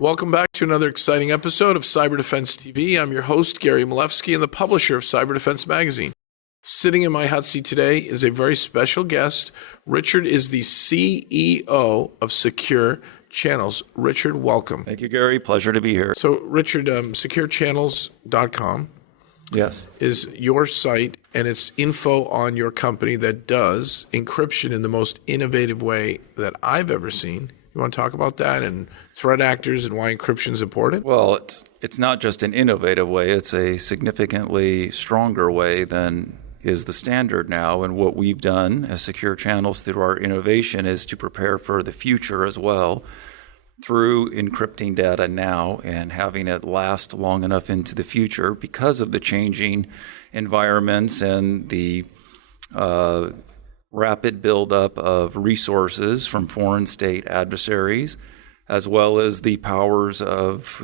Welcome back to another exciting episode of Cyber Defense TV. I'm your host, Gary Malevsky, and the publisher of Cyber Defense Magazine. Sitting in my hot seat today is a very special guest. Richard is the CEO of SecureChannels. Richard, welcome. Thank you, Gary. Pleasure to be here. So, Richard, SecureChannels.com Yes. is your site, and it's info on your company that does encryption in the most innovative way that I've ever seen. You want to talk about that and threat actors and why encryption is important? Well, it's not just an innovative way. It's a significantly stronger way than is the standard now. And what we've done as SecureChannels through our innovation is to prepare for the future as well through encrypting data now and having it last long enough into the future because of the changing environments and the rapid buildup of resources from foreign state adversaries, as well as the powers of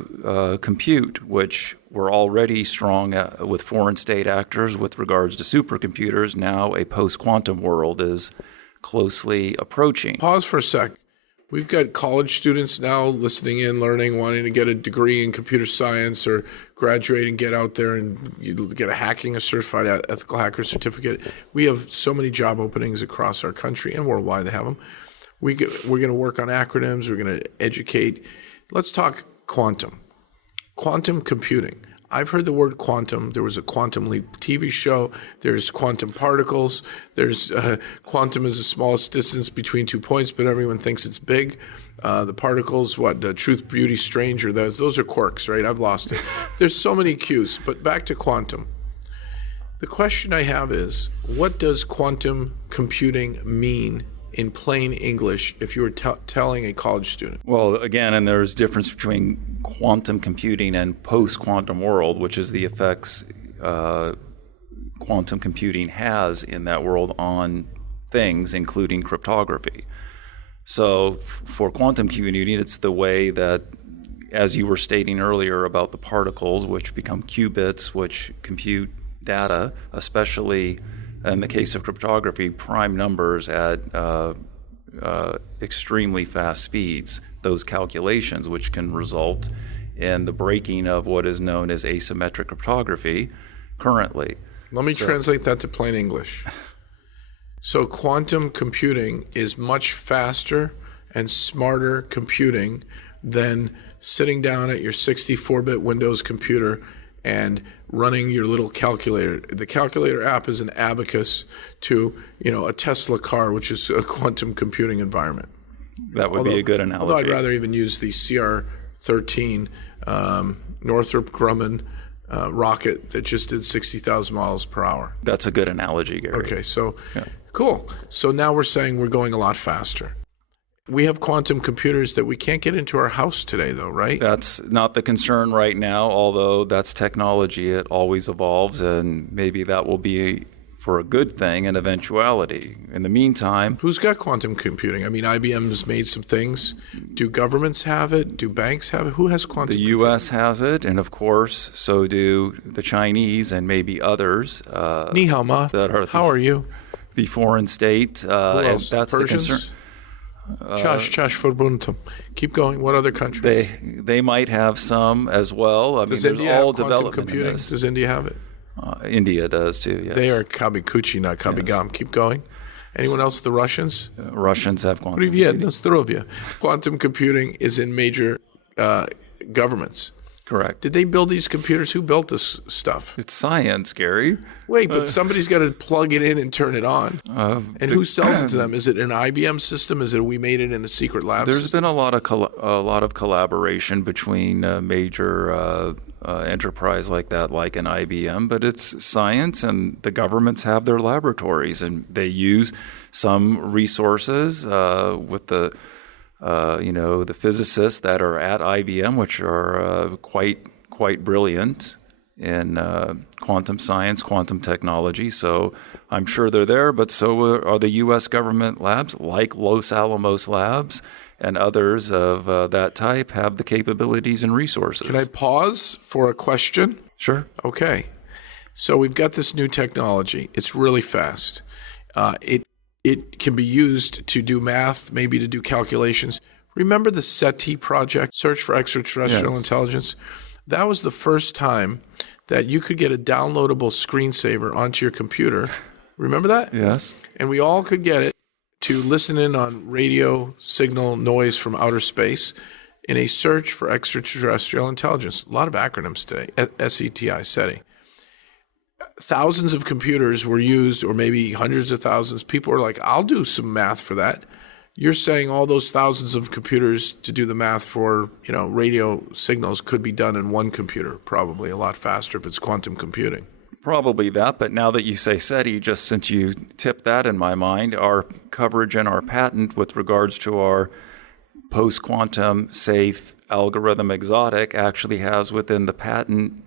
compute, which were already strong with foreign state actors with regards to supercomputers. Now a post-quantum world is closely approaching. Pause for a sec. We've got college students now listening in, learning, wanting to get a degree in computer science or graduate and get out there and get a certified ethical hacker certificate. We have so many job openings across our country and worldwide. They have them. We're going to work on acronyms. We're going to educate. Let's talk quantum computing. I've heard the word quantum. There was a Quantum Leap TV show. There's quantum particles. There's quantum is the smallest distance between 2 points, but everyone thinks it's big. The particles, truth, beauty, stranger, those are quarks, right? I've lost it. There's so many cues, but back to quantum. The question I have is, what does quantum computing mean in plain English if you were telling a college student? Well, again, and there's difference between quantum computing and post-quantum world, which is the effects quantum computing has in that world on things, including cryptography. So for quantum computing, it's the way that, as you were stating earlier about the particles, which become qubits, which compute data, especially in the case of cryptography, prime numbers at extremely fast speeds, those calculations, which can result in the breaking of what is known as asymmetric cryptography currently. Let me translate that to plain English. So quantum computing is much faster and smarter computing than sitting down at your 64-bit Windows computer and running your little calculator. The calculator app is an abacus to, a Tesla car, which is a quantum computing environment. That would be a good analogy. Although I'd rather even use the CR-13 Northrop Grumman rocket that just did 60,000 miles per hour. That's a good analogy, Gary. Okay, so cool. So now we're saying we're going a lot faster. We have quantum computers that we can't get into our house today, though, right? That's not the concern right now, although that's technology. It always evolves, and maybe that will be for a good thing, an eventuality. In the meantime... Who's got quantum computing? I mean, IBM has made some things. Do governments have it? Do banks have it? Who has quantum computing? The U.S. has it, and of course, so do the Chinese and maybe others. Ni hao ma. How are you? The foreign state. Who else? That's Persians? the concern. Chash verbuntum. Keep going. What other countries? They might have some as well. Does India have quantum computing? Does India have it? India does too, yes. They are kabikuchi, not kabigam. Yes. Keep going. Anyone else? The Russians? Russians have quantum computing. Quantum computing is in major governments. Correct. Did they build these computers? Who built this stuff? It's science, Gary. Wait, but somebody's got to plug it in and turn it on. And who sells it to them? Is it an IBM system? Is it we made it in a secret lab There's system? been a lot of collaboration between major enterprise like that, like an IBM, but it's science, and the governments have their laboratories, and they use some resources with the the physicists that are at IBM, which are quite brilliant in quantum science, quantum technology. So I'm sure they're there, but so are the U.S. government labs, like Los Alamos Labs, and others of that type have the capabilities and resources. Can I pause for a question? Sure. Okay. So we've got this new technology. It's really fast. It can be used to do math, maybe to do calculations Remember the SETI project, Search for Extraterrestrial Yes. Intelligence? That was the first time that you could get a downloadable screensaver onto your computer. Remember that? Yes. And we all could get it to listen in on radio signal noise from outer space in a search for extraterrestrial intelligence. A lot of acronyms today, SETI, SETI. Thousands of computers were used, or maybe hundreds of thousands. People were like, I'll do some math for that. You're saying all those thousands of computers to do the math for, radio signals could be done in one computer, probably a lot faster if it's quantum computing. Probably that, but now that you say SETI, just since you tipped that in my mind, our coverage and our patent with regards to our post-quantum safe algorithm exotic actually has within the patent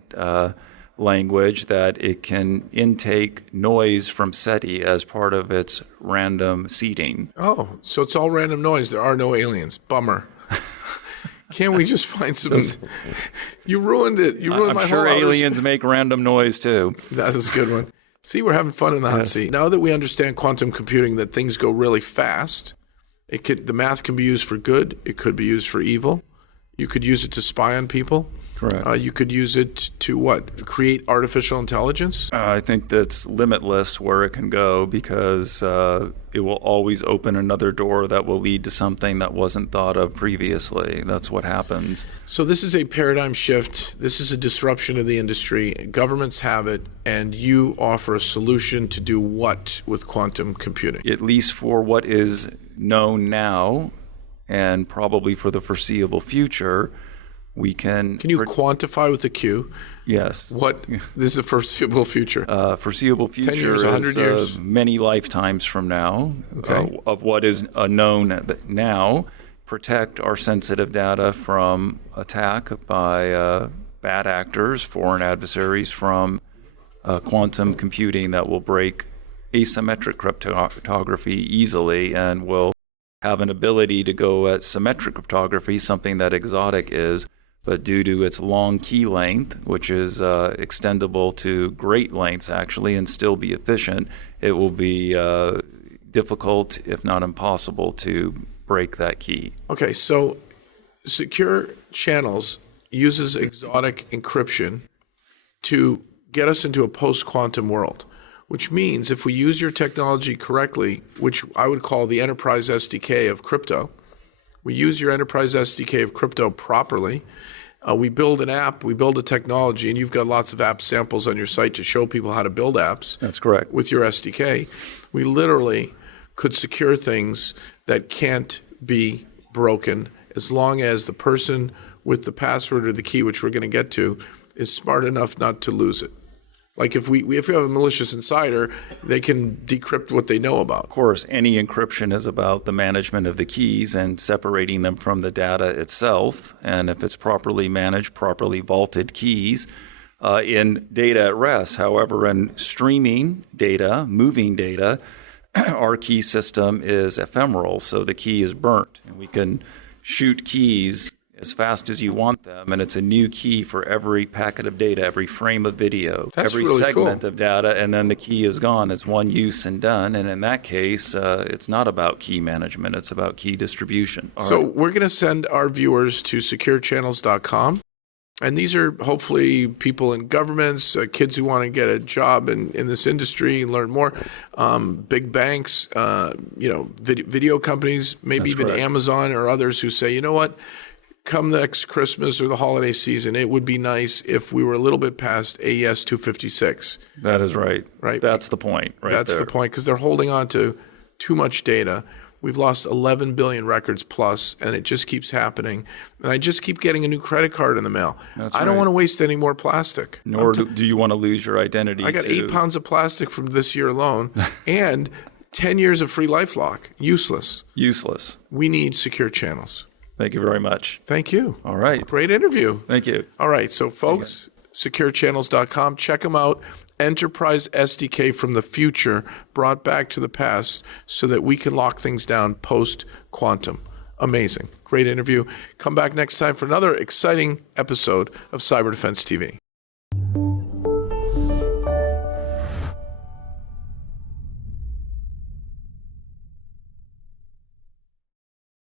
language that it can intake noise from SETI as part of its random seeding. Oh, so it's all random noise. There are no aliens. Bummer. Can't we just find some... You ruined it. You ruined my whole... I'm sure aliens make random noise too. That is a good one. See, we're having fun in the hot seat. Now that we understand quantum computing, that things go really fast, the math can be used for good. It could be used for evil. You could use it to spy on people. Correct. You could use it to what? Create artificial intelligence? I think that's limitless where it can go because it will always open another door that will lead to something that wasn't thought of previously. That's what happens. So this is a paradigm shift. This is a disruption of the industry. Governments have it, and you offer a solution to do what with quantum computing? At least for what is known now and probably for the foreseeable future, we can... Can you quantify with a Q? Yes. What is the foreseeable future? Foreseeable future 10 years, 100 is years? Many lifetimes from now. Okay. Of what is known now. Protect our sensitive data from attack by bad actors, foreign adversaries, from quantum computing that will break asymmetric cryptography easily and will have an ability to go at symmetric cryptography, something that exotic is, but due to its long key length, which is extendable to great lengths actually and still be efficient, it will be difficult, if not impossible, to break that key. Okay, so SecureChannels uses exotic encryption to get us into a post-quantum world, which means if we use your technology correctly, which I would call the enterprise SDK of crypto, we use your enterprise SDK of crypto properly, we build an app, we build a technology, and you've got lots of app samples on your site to show people how to build apps. That's correct. With your SDK, we literally could secure things that can't be broken as long as the person with the password or the key, which we're going to get to, is smart enough not to lose it. Like if we have a malicious insider, they can decrypt what they know about. Of course, any encryption is about the management of the keys and separating them from the data itself. And if it's properly managed, properly vaulted keys in data at rest. However, in streaming data, moving data, our key system is ephemeral, so the key is burnt. And we can shoot keys as fast as you want them, and it's a new key for every packet of data, every frame of video, That's every really segment cool. of data, and then the key is gone. It's one use and done. And in that case, it's not about key management. It's about key distribution. So we're going to send our viewers to SecureChannels.com. And these are hopefully people in governments, kids who want to get a job in this industry, learn more, big banks, video companies, maybe That's even correct. Amazon or others who say, you know what, come next Christmas or the holiday season, it would be nice if we were a little bit past AES 256. That is right. Right. That's the point. That's the point, because they're holding on to too much data. We've lost 11 billion records plus, and it just keeps happening. And I just keep getting a new credit card in the mail. I don't want to waste any more plastic. Nor do you want to lose your identity. I got 8 pounds of plastic from this year alone, and 10 years of free LifeLock. Useless. Useless. We need secure channels. Thank you very much. Thank you. All right. Great interview. Thank you. All right, so folks, SecureChannels.com, check them out. Enterprise SDK from the future brought back to the past so that we can lock things down post-quantum. Amazing. Great interview. Come back next time for another exciting episode of Cyber Defense TV.